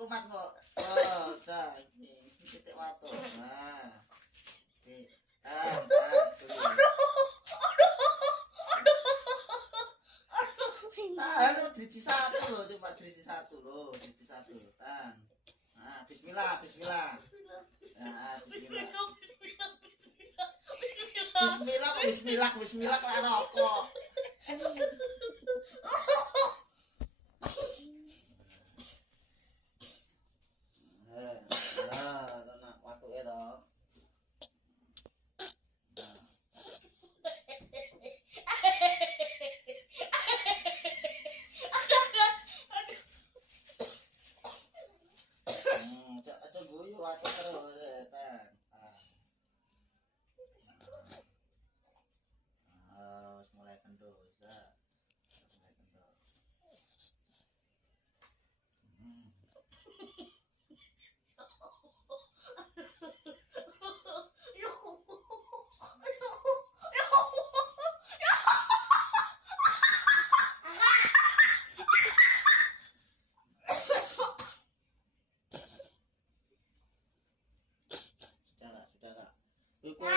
kumat kok. Oh, dah iki titik watu. Nah. Iki. Tahan driji satu loh, cuma driji satu loh, driji satu. Tahan. Nah, bismillah, bismillah. Nah, bismillah. Bismillah, bismillah, bismillah kok rokok. Nah, watuke to. Aja guyu watu terus.